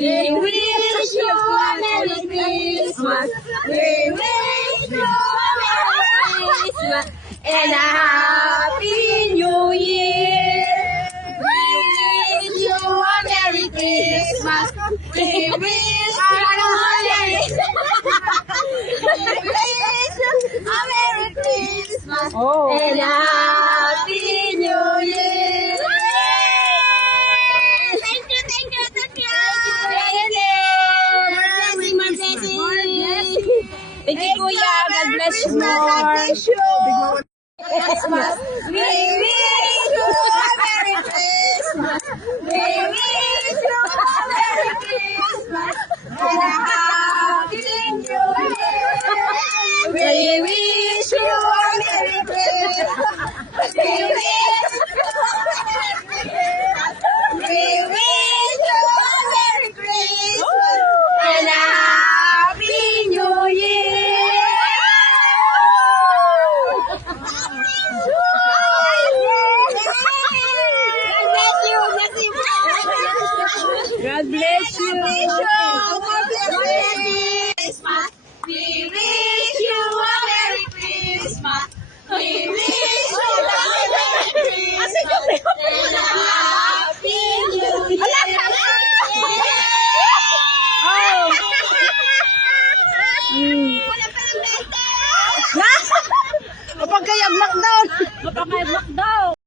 We wish you a Merry Christmas. We wish you a Merry Christmas and a Happy New Year. We wish you a Merry Christmas. We wish you a Merry Christmas and a Happy New Year. Thank you, thank you, thank you. More blessing. Thank you, Kuya. God bless you more. Christmas. We wish you a Merry Christmas. We wish you a Merry Christmas and a Happy New Year. We wish you a Merry Christmas. We wish you a Merry Christmas. We wish you a Merry Christmas and a Happy New Year. God bless you.